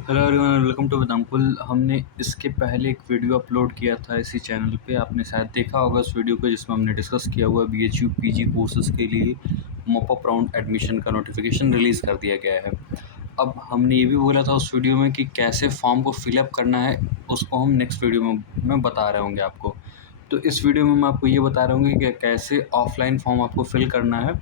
Hello everyone, welcome to Vedankul. हमने इसके पहले एक वीडियो अपलोड किया था इसी चैनल पे। आपने शायद देखा होगा उस वीडियो को, जिसमें हमने डिस्कस किया हुआ बीएचयू पीजी कोर्सेज़ के लिए मॉप अप राउंड एडमिशन का नोटिफिकेशन रिलीज़ कर दिया गया है। अब हमने ये भी बोला था उस वीडियो में कि कैसे फॉर्म को फिलअप करना है, उसको हम नेक्स्ट वीडियो में मैं बता रहे होंगे आपको। तो इस वीडियो में मैं आपको ये बता रहा हूँ कि कैसे ऑफलाइन फॉर्म आपको फिल करना है।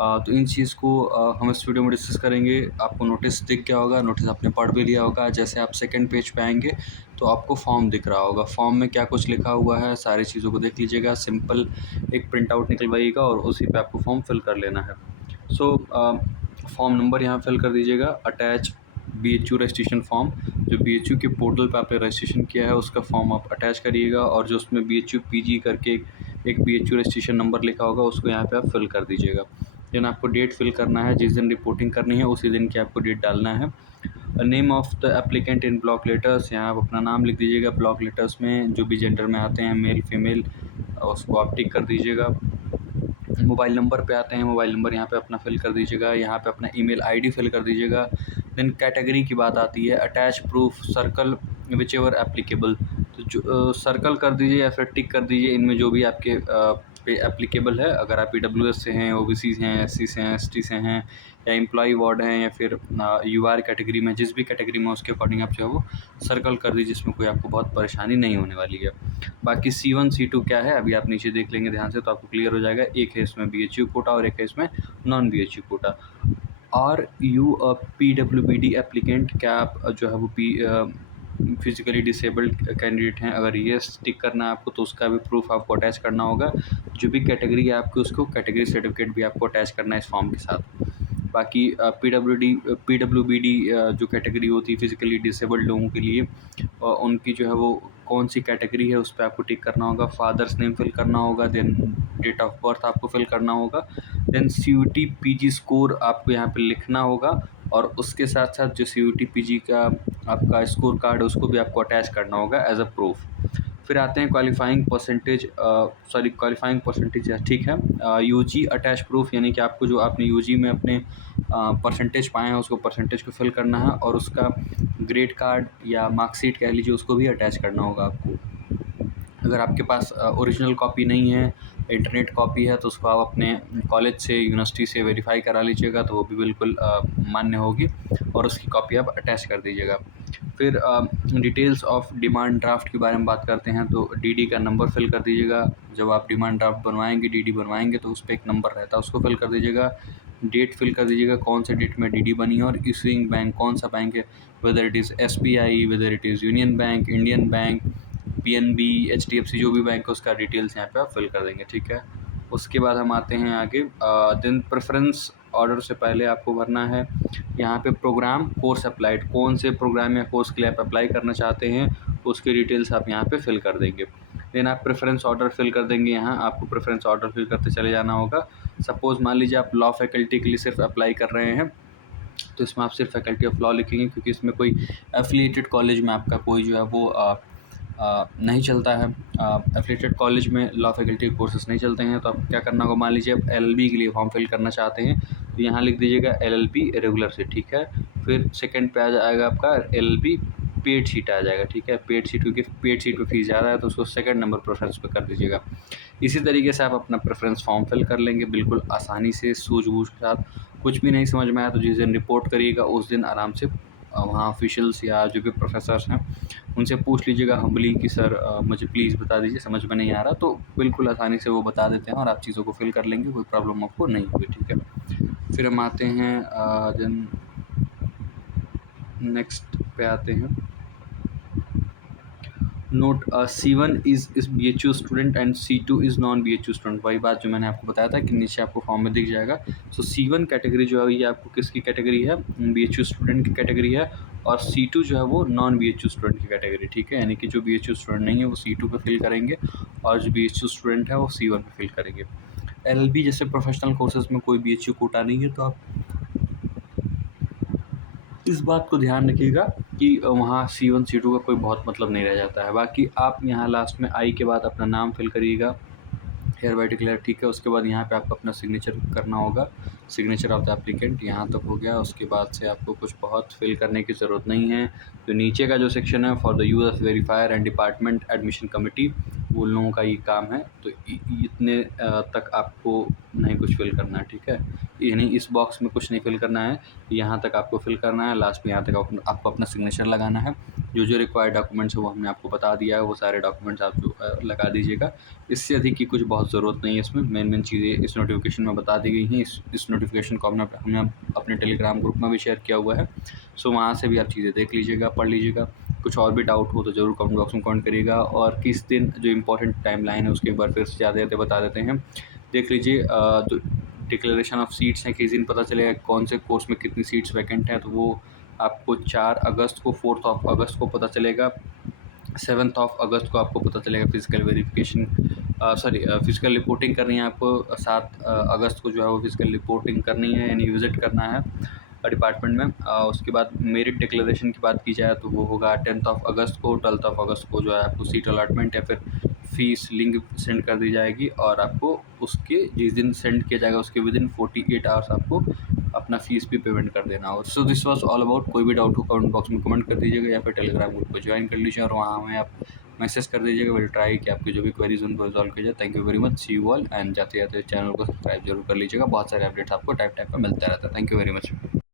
तो इन चीज़ को हम इस वीडियो में डिस्कस करेंगे। आपको नोटिस दिख गया होगा, नोटिस आपने पढ़ भी लिया होगा। जैसे आप सेकंड पेज पे आएँगे तो आपको फॉर्म दिख रहा होगा। फॉर्म में क्या कुछ लिखा हुआ है, सारी चीज़ों को देख लीजिएगा। सिंपल एक प्रिंट आउट निकलवाइएगा और उसी पे आपको फॉर्म फिल कर लेना है। फॉर्म नंबर यहाँ फिल कर दीजिएगा। अटैच बीएचयू रजिस्ट्रेशन फॉर्म, जो बीएचयू के पोर्टल पे आपने रजिस्ट्रेशन किया है उसका फॉर्म आप अटैच करिएगा, और जो उसमें बीएचयू पीजी करके एक बीएचयू रजिस्ट्रेशन नंबर लिखा होगा उसको यहाँ पे आप फिल कर दीजिएगा। देन आपको डेट फिल करना है, जिस दिन रिपोर्टिंग करनी है उसी दिन की आपको डेट डालना है। Name of the applicant in block letters, यहाँ आप अपना नाम लिख दीजिएगा। ब्लॉक लेटर्स में जो भी जेंडर में आते हैं, मेल फीमेल, उसको आप टिक कर दीजिएगा। मोबाइल नंबर पे आते हैं, मोबाइल नंबर यहाँ पे अपना फिल कर दीजिएगा। यहाँ पे अपना ईमेल आईडी फिल कर दीजिएगा। देन कैटेगरी की बात आती है, attach proof circle which ever applicable, तो जो सर्कल कर दीजिए या फिर टिक कर दीजिए इनमें जो भी आपके पे एप्लीकेबल है। अगर आप ईडब्ल्यूएस से हैं, ओबीसी से हैं, एससी से हैं, एसटी से हैं, या एम्प्लॉय वार्ड हैं, या फिर यूआर कैटेगरी में, जिस भी कैटेगरी में उसके अकॉर्डिंग आप जो है वो सर्कल कर दीजिए, जिसमें कोई आपको बहुत परेशानी नहीं होने वाली है। बाकी C1 C2 क्या है अभी आप नीचे देख लेंगे ध्यान से तो आपको क्लियर हो जाएगा। एक है इसमें बीएचयू कोटा और एक है इसमें non BHU quota. Are you PWBD applicant, क्या आप जो है वो फिजिकली डिसेबल्ड कैंडिडेट हैं? अगर ये टिक करना है आपको तो उसका भी प्रूफ आपको अटैच करना होगा। जो भी कैटेगरी है आपकी उसको कैटेगरी सर्टिफिकेट भी आपको अटैच करना है इस फॉर्म के साथ। बाकी पीडब्ल्यूबीडी जो कैटेगरी होती है फिजिकली डिसेबल्ड लोगों के लिए, उनकी जो है वो कौन सी कैटेगरी है उस पर आपको टिक करना होगा। फादर्स नेम फिल करना होगा। देन डेट ऑफ बर्थ आपको फिल करना होगा। देन CUT पीजी स्कोर आपको यहाँ पे लिखना होगा, और उसके साथ साथ जो CUT पीजी का आपका स्कोर कार्ड है उसको भी आपको अटैच करना होगा एज अ प्रूफ। फिर आते हैं क्वालिफाइंग परसेंटेज, क्वालिफाइंग परसेंटेज ठीक है। यूजी अटैच प्रूफ, यानी कि आपको जो आपने यूजी में अपने परसेंटेज पाए हैं उसको परसेंटेज को फिल करना है, और उसका ग्रेड कार्ड या मार्कशीट कह लीजिए उसको भी अटैच करना होगा आपको। अगर आपके पास ओरिजिनल कॉपी नहीं है, इंटरनेट कॉपी है, तो उसको आप अपने कॉलेज से, यूनिवर्सिटी से वेरीफाई करा लीजिएगा, तो वो भी बिल्कुल मान्य होगी, और उसकी कॉपी आप अटैच कर दीजिएगा। फिर डिटेल्स ऑफ डिमांड ड्राफ्ट के बारे में बात करते हैं, तो डीडी का नंबर फिल कर दीजिएगा। जब आप डिमांड ड्राफ्ट बनवाएंगे, डीडी बनवाएंगे, तो उस पर एक नंबर रहता है उसको फिल कर दीजिएगा। डेट फिल कर दीजिएगा, कौन से डेट में डीडी बनी है, और इशूइंग बैंक कौन सा बैंक है, whether it is SBI, whether it is union bank, Indian bank, PNB, HDFC, जो भी बैंक है उसका डिटेल्स यहाँ पे आप फिल कर देंगे। ठीक है। उसके बाद हम आते हैं आगे। देन प्रेफरेंस ऑर्डर से पहले आपको भरना है यहाँ पे प्रोग्राम कोर्स अप्लाइड, कौन से प्रोग्राम या कोर्स के लिए आप अप्लाई करना चाहते हैं उसकी डिटेल्स आप यहाँ पे फिल कर देंगे। देन आप प्रेफरेंस ऑर्डर फिल कर देंगे। यहाँ आपको प्रेफरेंस ऑर्डर फिल करते चले जाना होगा। सपोज़ मान लीजिए आप लॉ फैकल्टी के लिए सिर्फ अप्लाई कर रहे हैं, तो इसमें आप सिर्फ फैकल्टी ऑफ लॉ लिखेंगे, क्योंकि इसमें कोई एफिलिएटेड कॉलेज में आपका कोई जो है वो नहीं चलता है। एफिलिएटेड कॉलेज में लॉ फैकल्टी कोर्सेज नहीं चलते हैं। तो आप क्या करना होगा, मान लीजिए आप एलएलबी के लिए फॉर्म फिल करना चाहते हैं, तो यहाँ लिख दीजिएगा एलएलबी रेगुलर से। ठीक है। फिर सेकंड पे आ जाएगा आपका एलएलबी पेड सीट आ जाएगा। ठीक है। पेड सीट, क्योंकि पेड सीट पे फीस ज़्यादा है तो उसको सेकंड नंबर प्रेफरेंस पे कर दीजिएगा। इसी तरीके से आप अपना प्रेफरेंस फॉर्म फिल कर लेंगे बिल्कुल आसानी से, सूझबूझ के साथ। कुछ भी नहीं समझ में आया तो जिस दिन रिपोर्ट करिएगा उस दिन आराम से वहाँ ऑफिशियल्स या जो भी प्रोफेसर्स हैं उनसे पूछ लीजिएगा हम्बली कि सर मुझे प्लीज़ बता दीजिए, समझ में नहीं आ रहा, तो बिल्कुल आसानी से वो बता देते हैं और आप चीज़ों को फिल कर लेंगे, कोई प्रॉब्लम आपको नहीं होगी। ठीक है। फिर हम आते हैं देन नेक्स्ट पे आते हैं। Note C1 is BHU student and C2 is non BHU student. वही बात जो मैंने आपको बताया था कि नीचे आपको फॉर्म में दिख जाएगा। सो C1 कैटेगरी जो है ये आपको किसकी कैटेगरी है, BHU स्टूडेंट की कैटेगरी है, और C2 जो है वो नॉन BHU स्टूडेंट की कैटेगरी। ठीक है। यानी कि जो BHU स्टूडेंट नहीं है वो C2 पे फिल करेंगे, और जो BHU स्टूडेंट है वो C1 पे फिल करेंगे। LLB जैसे प्रोफेशनल कोर्सेज में कोई BHU कोटा नहीं है, तो आप इस बात को ध्यान रखिएगा कि वहाँ C1 C2 का कोई बहुत मतलब नहीं रह जाता है। बाकी आप यहाँ लास्ट में आई के बाद अपना नाम फिल करिएगा, हेयर बाय डिक्लेयर ठीक है। उसके बाद यहाँ पे आपको अपना सिग्नेचर करना होगा, सिग्नेचर ऑफ द एप्लीकेंट। यहाँ तक हो गया। उसके बाद से आपको कुछ बहुत फिल करने की ज़रूरत नहीं है। तो नीचे का जो सेक्शन है for the use of verifier and department admission committee, उन लोगों का ये काम है। तो इतने तक आपको नहीं कुछ फिल करना है, ठीक है। यानी इस बॉक्स में कुछ नहीं फिल करना है, यहाँ तक आपको फिल करना है। लास्ट में यहाँ तक आपको अपना सिग्नेचर लगाना है। जो जो रिक्वायर्ड डॉक्यूमेंट्स है वो हमने आपको बता दिया है, वो सारे डॉक्यूमेंट्स आप जो लगा दीजिएगा। इससे अधिक की कुछ बहुत ज़रूरत नहीं है इसमें। मेन चीज़ें इस नोटिफिकेशन में बता दी गई हैं। इस नोटिफिकेशन को हमने अपने टेलीग्राम ग्रुप में भी शेयर किया हुआ है। सो वहाँ से भी आप चीज़ें देख लीजिएगा, पढ़ लीजिएगा। कुछ और भी डाउट हो तो ज़रूर कमेंट बॉक्स में कमेंट करिएगा। और किस दिन जो इंपॉर्टेंट टाइमलाइन है उसके एक बार फिर से ज़्यादा बता देते हैं। देख लीजिए, जो डिक्लेरेशन ऑफ सीट्स हैं किस दिन पता चलेगा, कौन से कोर्स में कितनी सीट्स वैकेंट हैं, तो वो आपको 4 अगस्त को, 4 ऑफ अगस्त को पता चलेगा। 7 ऑफ अगस्त को आपको पता चलेगा फिजिकल वेरिफिकेशन, फिजिकल रिपोर्टिंग करनी है आपको। 7 अगस्त को जो है वो फिजिकल रिपोर्टिंग करनी है, यानी विज़िट करना है डिपार्टमेंट में। उसके बाद मेरिट डिक्लेरेशन की बात की जाए तो वो होगा 10 ऑफ अगस्त को। 12 ऑफ अगस्त को जो है आपको सीट अलॉटमेंट या फिर फ़ीस लिंक सेंड कर दी जाएगी, और आपको उसके जिस दिन सेंड किया जाएगा उसके विदिन 48 आवर्स आपको अपना फ़ीस भी पेमेंट कर देना हो। So this was all about. कोई भी डाउट हो कमेंट बॉक्स में कमेंट कर दीजिएगा, या फिर टेलीग्राम ग्रुप को ज्वाइन कर लीजिए और वहाँ हमें आप मैसेज कर दीजिएगा। विल ट्राई कि आपकी जो भी क्वेरीज उनको रिजॉल्व किया जाए। Thank you very much, see you all. And जाते जाते चैनल को सब्सक्राइब जरूर कर लीजिएगा। बहुत सारे अपडेट्स आपको टाइप पे मिलता रहता है। Thank you very much.